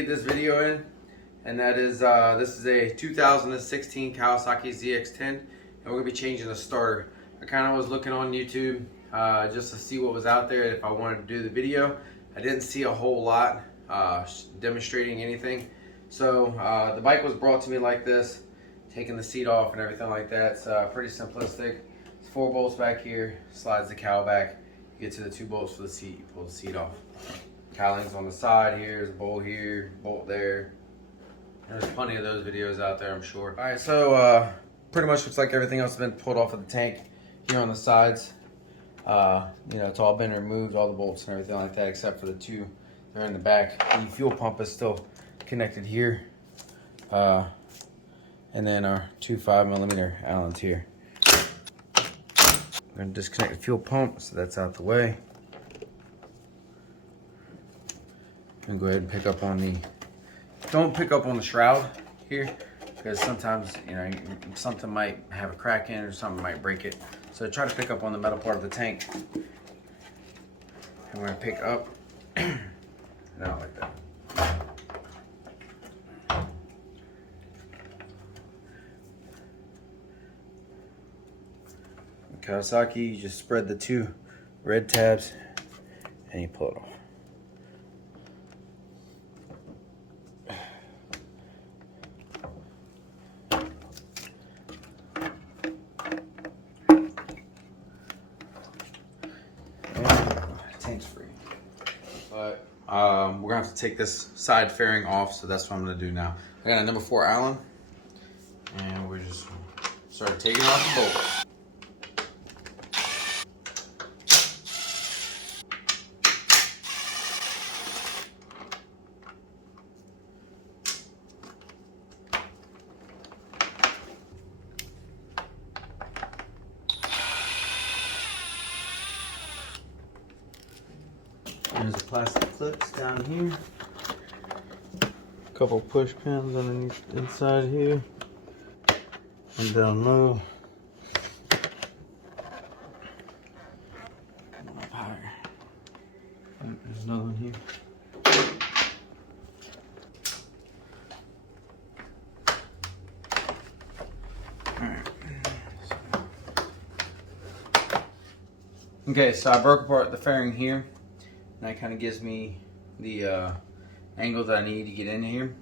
get this video in, and that is this is a 2016 Kawasaki ZX10, and we're gonna be changing the starter. I kind of was looking on YouTube just to see what was out there if I wanted to do the video. I didn't see a whole lot demonstrating anything, so the bike was brought to me like this, taking the seat off and everything like that. It's pretty simplistic. It's 4 bolts back here, slides the cowl back, you get to the 2 bolts for the seat, you pull the seat off. Cowlings on the side here, there's a bolt here, bolt there. There's plenty of those videos out there, I'm sure. All right, so pretty much looks like everything else has been pulled off of the tank here on the sides. You know, it's all been removed, all the bolts and everything like that, except for the 2 that are in the back. The fuel pump is still connected here. And then our 2 5mm Allens here. I'm gonna disconnect the fuel pump, so that's out the way. And go ahead and pick up on the, don't pick up on the shroud here, because sometimes, you know, something might have a crack in it or something might break it. So try to pick up on the metal part of the tank. And we're gonna pick up, not like that. Kawasaki, you just spread the 2 red tabs and you pull it off. Tank's free. But we're gonna have to take this side fairing off, so that's what I'm gonna do now. I got a number 4 Allen, and we're just start taking off the bolt. There's the plastic clips down here. A couple push pins underneath inside here. And down low. Up higher. There's another one here. Alright. Okay, so I broke apart the fairing here. And that kind of gives me the angle that I need to get in here.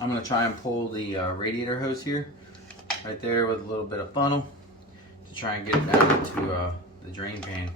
I'm going to try and pull the radiator hose here, right there with a little bit of funnel, to try and get it down into the drain pan.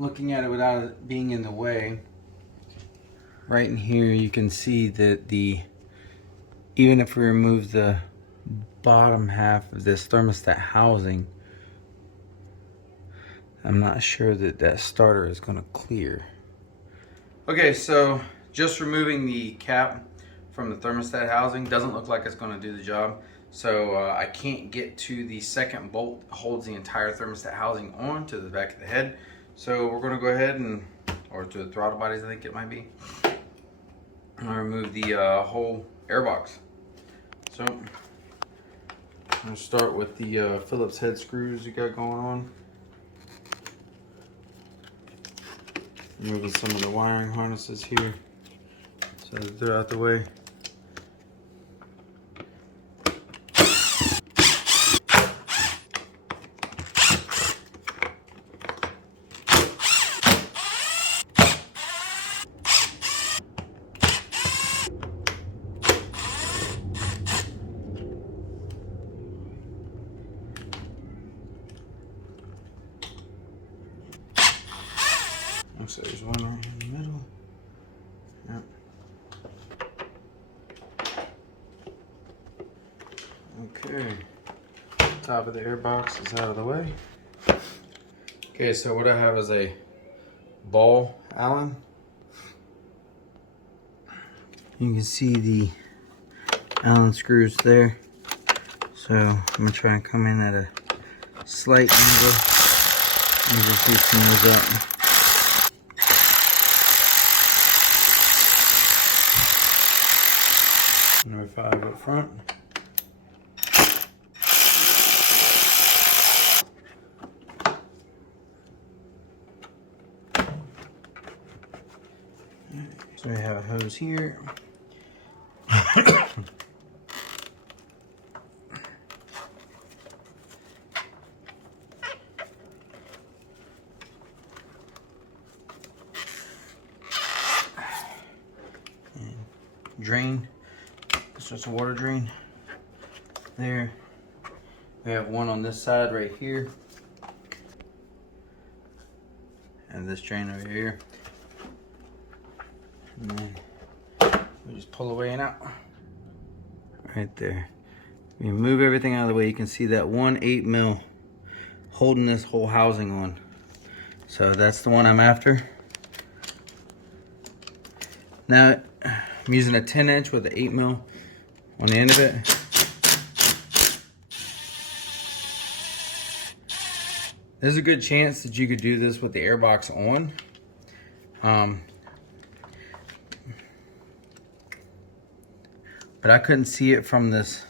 Looking at it without it being in the way, right in here you can see that even if we remove the bottom half of this thermostat housing, I'm not sure that that starter is going to clear. Okay, so just removing the cap from the thermostat housing doesn't look like it's going to do the job. So I can't get to the second bolt that holds the entire thermostat housing on to the back of the head. So we're going to go ahead and, or to the throttle bodies I think it might be. I'm going to remove the whole airbox. So I'm going to start with the Phillips head screws you got going on. Removing some of the wiring harnesses here, so they're out the way. So there's one right in the middle. Yep. Okay. Top of the airbox is out of the way. Okay, so what I have is a ball Allen. You can see the Allen screws there. So I'm gonna try and come in at a slight angle and just loosen those up. Number 5 up front. So we have a hose here. And drain. It's just a water drain. There. We have one on this side right here. And this drain over here. And then we just pull away and out. Right there. We move everything out of the way. You can see that 1/8 mil holding this whole housing on. So that's the one I'm after. Now I'm using a 10" with an 8 mil on the end of it. There's a good chance that you could do this with the airbox on. But I couldn't see it from this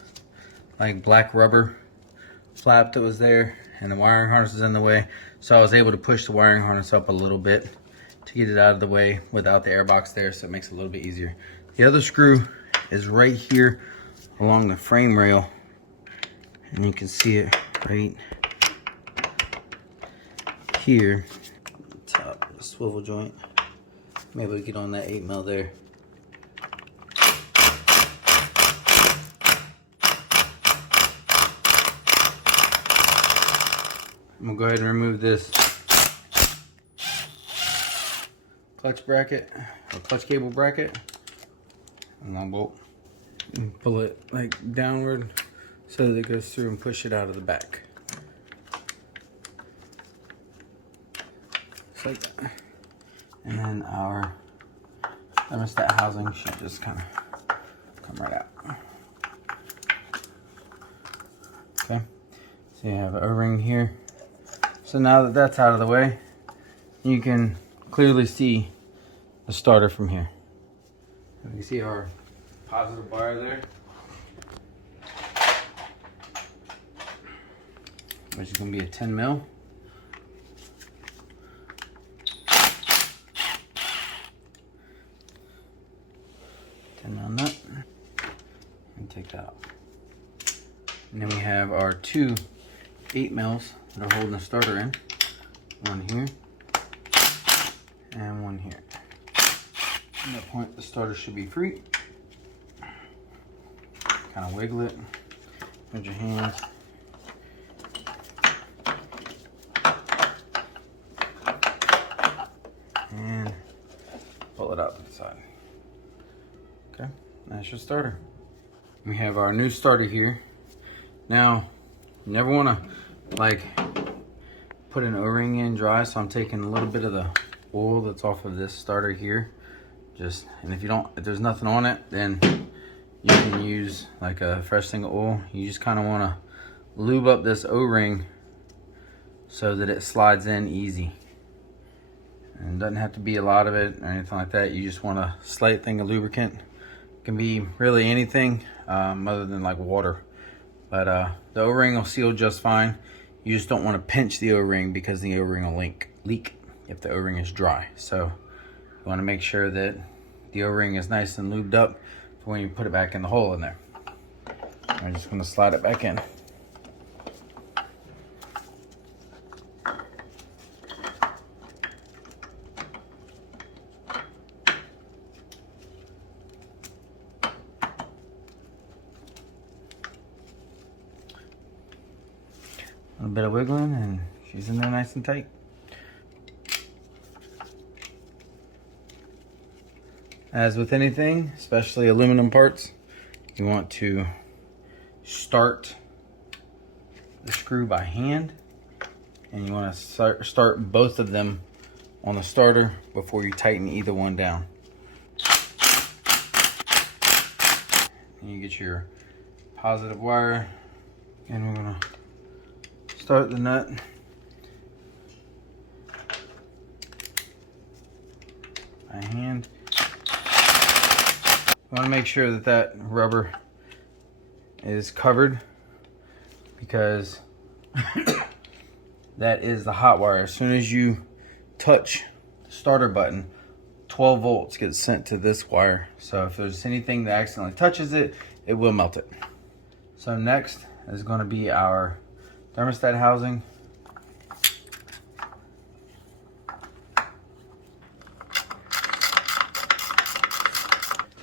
like black rubber flap that was there, and the wiring harness is in the way. So I was able to push the wiring harness up a little bit to get it out of the way without the airbox there, so it makes it a little bit easier. The other screw is right here along the frame rail, and you can see it right here, top of the swivel joint. I'm able to get on that 8 mil there. I'm gonna go ahead and remove this clutch bracket or clutch cable bracket, and I'll bolt and pull it like downward so that it goes through and push it out of the back. Just like that. And then our thermostat housing should just kind of come right out. Okay, so you have an O-ring here. So now that that's out of the way, you can clearly see the starter from here. You can see our positive wire there, which is going to be a 10 mil. Nut, and take that off. And then we have our 2 8 mils that are holding the starter in. One here and one here. At that point, the starter should be free. Kind of wiggle it with your hands. And pull it out to the side. Okay, that's your starter. We have our new starter here. Now, you never want to like put an O-ring in dry, so I'm taking a little bit of the oil that's off of this starter here. And if there's nothing on it, then you can use like a fresh thing of oil. You just kind of want to lube up this O-ring so that it slides in easy. And it doesn't have to be a lot of it or anything like that. You just want a slight thing of lubricant. It can be really anything other than like water. But the O-ring will seal just fine. You just don't want to pinch the O-ring because the O-ring will leak if the O-ring is dry. So you want to make sure that the O-ring is nice and lubed up for when you put it back in the hole in there. I'm just going to slide it back in. A little bit of wiggling and she's in there nice and tight. As with anything, especially aluminum parts, you want to start the screw by hand, and you want to start both of them on the starter before you tighten either one down. And you get your positive wire, and we're gonna start the nut. By hand. You want to make sure that that rubber is covered, because that is the hot wire. As soon as you touch the starter button, 12 volts gets sent to this wire. So if there's anything that accidentally touches it, it will melt it. So next is going to be our thermostat housing.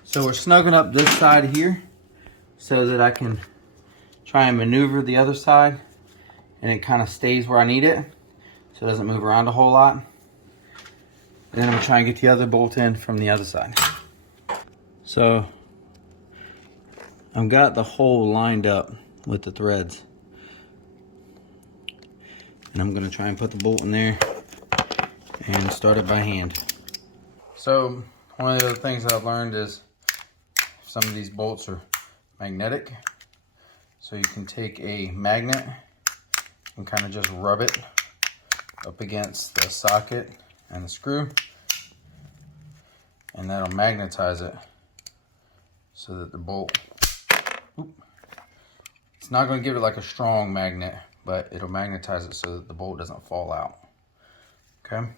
So we're snugging up this side here so that I can try and maneuver the other side, and it kind of stays where I need it so it doesn't move around a whole lot. And then I'm gonna try and get the other bolt in from the other side. So I've got the hole lined up with the threads, and I'm gonna try and put the bolt in there and start it by hand. So one of the other things that I've learned is some of these bolts are magnetic. So you can take a magnet and kind of just rub it up against the socket and the screw, and that'll magnetize it so that the bolt, it's not going to give it like a strong magnet, but it'll magnetize it so that the bolt doesn't fall out. Okay.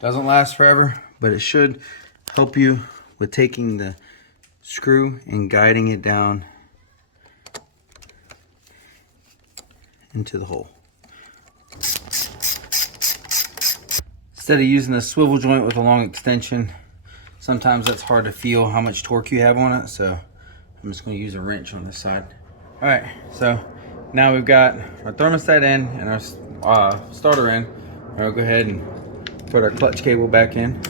Doesn't last forever, but it should help you with taking the screw and guiding it down into the hole. Instead of using a swivel joint with a long extension, sometimes that's hard to feel how much torque you have on it, so I'm just going to use a wrench on this side. All right, so now we've got our thermostat in and our starter in. I'll go ahead and put our clutch cable back in.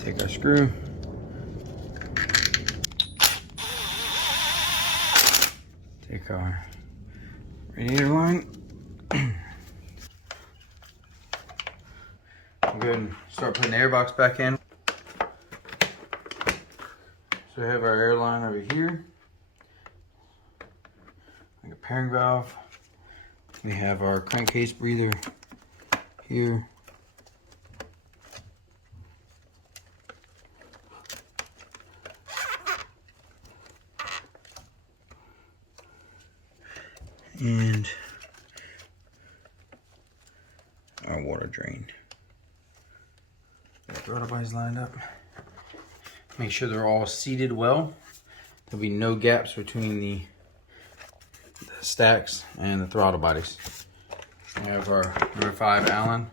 Take our screw. Take our radiator line. Go ahead and start putting the air box back in. So we have our air line over here, like a pairing valve. We have our crankcase breather here. And our water drain. The throttle bodies lined up. Make sure they're all seated well. There'll be no gaps between the stacks and the throttle bodies. We have our number 5 Allen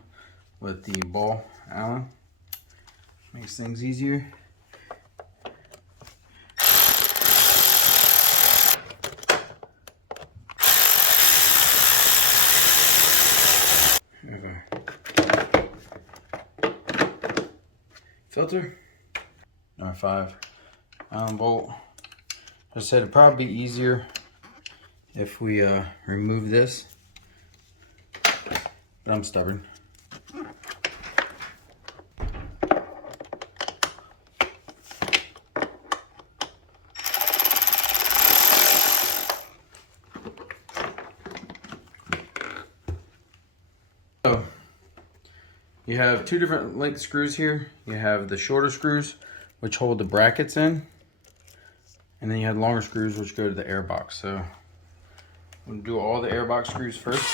with the ball Allen. Makes things easier. Filter, number 5 Allen bolt. As I said, it'd probably be easier if we remove this, but I'm stubborn. So you have 2 different length screws here. You have the shorter screws, which hold the brackets in, and then you have longer screws, which go to the air box. So we'll do all the air box screws first.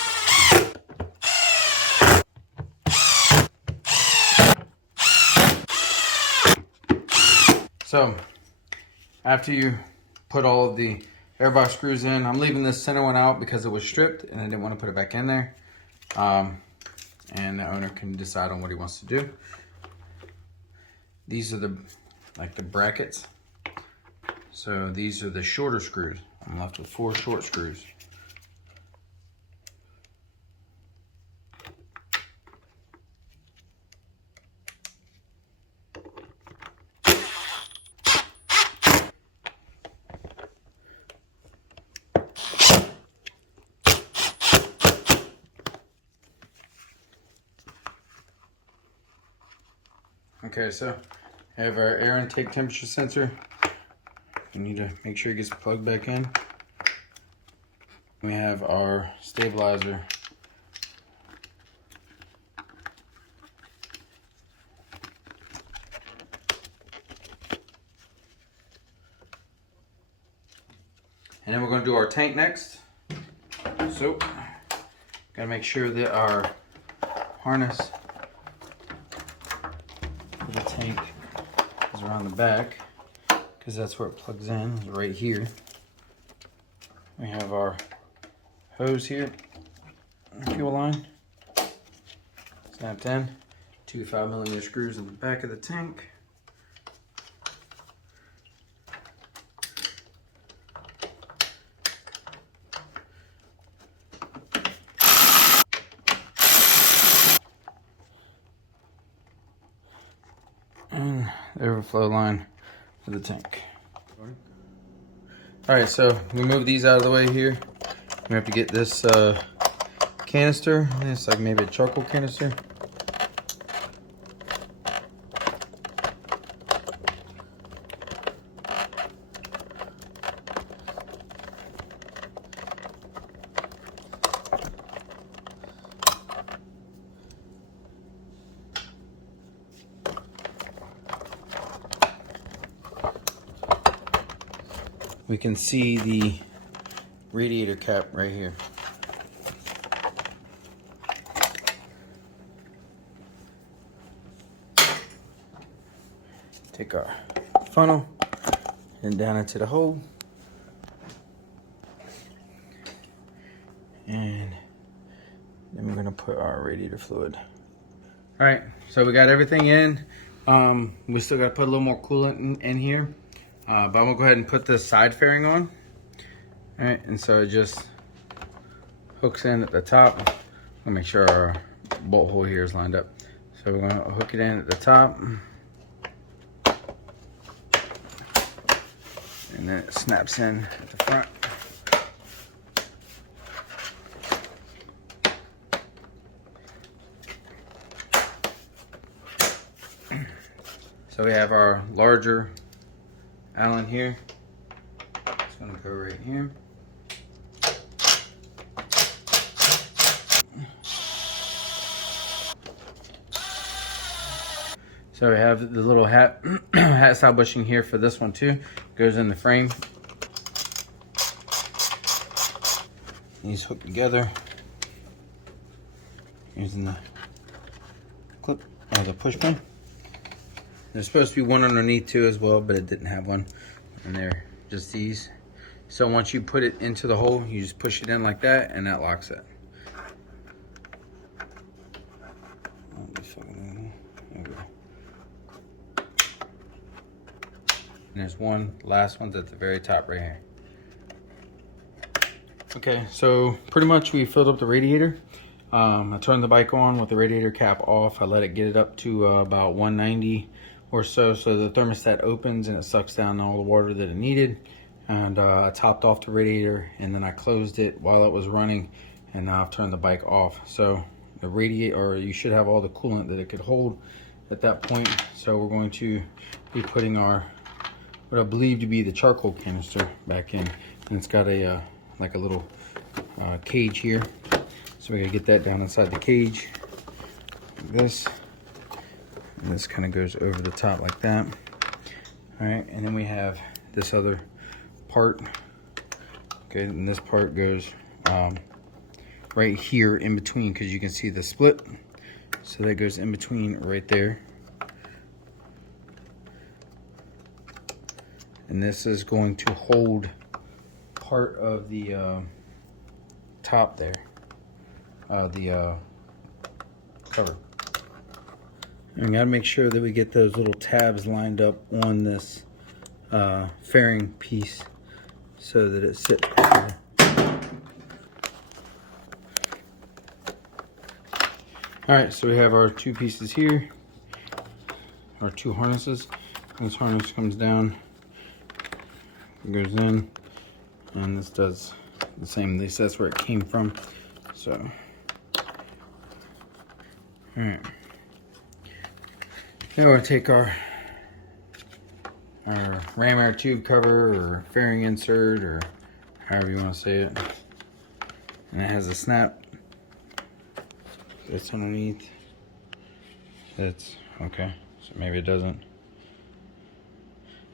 So after you put all of the air box screws in, I'm leaving this center one out because it was stripped and I didn't want to put it back in there. And the owner can decide on what he wants to do. These are the brackets. So these are the shorter screws. I'm left with 4 short screws. Okay, so I have our air intake temperature sensor. We need to make sure it gets plugged back in. We have our stabilizer. And then we're going to do our tank next. So, gotta make sure that our harness for the tank is around the back, because that's where it plugs in, is right here. We have our hose here, fuel line, snapped in, 2 5mm screws in the back of the tank. And the overflow line for the tank. All right, so we move these out of the way here. We have to get this canister. It's like maybe a charcoal canister. We can see the radiator cap right here. Take our funnel and down into the hole. And then we're gonna put our radiator fluid. All right, so we got everything in. We still gotta put a little more coolant in here. But I'm gonna go ahead and put this side fairing on. All right, and so it just hooks in at the top. I'll make sure our bolt hole here is lined up. So we're gonna hook it in at the top. And then it snaps in at the front. So we have our larger Allen here. It's gonna go right here. So we have the little hat style bushing here for this one too. Goes in the frame. These hook together using the clip or the push pin. There's supposed to be one underneath too as well, but it didn't have one. And they're just these. So once you put it into the hole, you just push it in like that, and that locks it. There we go. And there's one, last one's at the very top right here. Okay, so pretty much we filled up the radiator. I turned the bike on with the radiator cap off. I let it get it up to about 190 or so the thermostat opens and it sucks down all the water that it needed. And I topped off the radiator and then I closed it while it was running, and now I've turned the bike off. So the radiator, or you should have all the coolant that it could hold at that point. So we're going to be putting our, what I believe to be the charcoal canister back in. And it's got a like a little cage here. So we're gonna get that down inside the cage like this. And this kind of goes over the top like that. All right, and then we have this other part. Okay, and this part goes right here in between, because you can see the split. So that goes in between right there. And this is going to hold part of the top there, the cover. And we gotta make sure that we get those little tabs lined up on this fairing piece so that it sits properly. All right, so we have our two pieces here, our two harnesses. This harness comes down, goes in, and this does the same. At least that's where it came from. So, all right. Now we're going to take our ram air tube cover or fairing insert or however you want to say it. And it has a snap that's underneath. That's okay. So maybe it doesn't.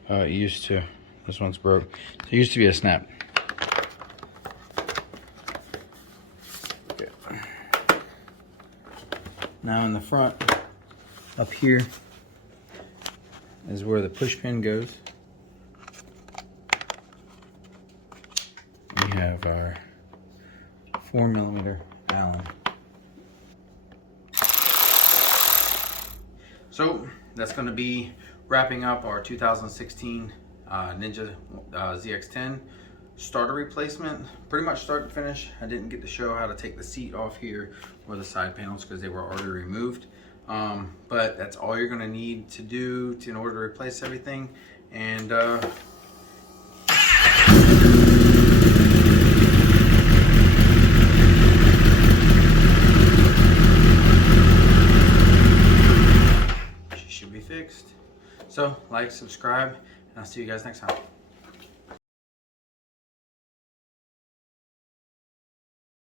It used to. This one's broke. So it used to be a snap. Okay. Now in the front, up here, is where the push pin goes. We have our 4mm Allen. So that's going to be wrapping up our 2016 Ninja ZX10 starter replacement. Pretty much start to finish. I didn't get to show how to take the seat off here or the side panels because they were already removed. But that's all you're going to need to do in order to replace everything. And she should be fixed. So like, subscribe, and I'll see you guys next time.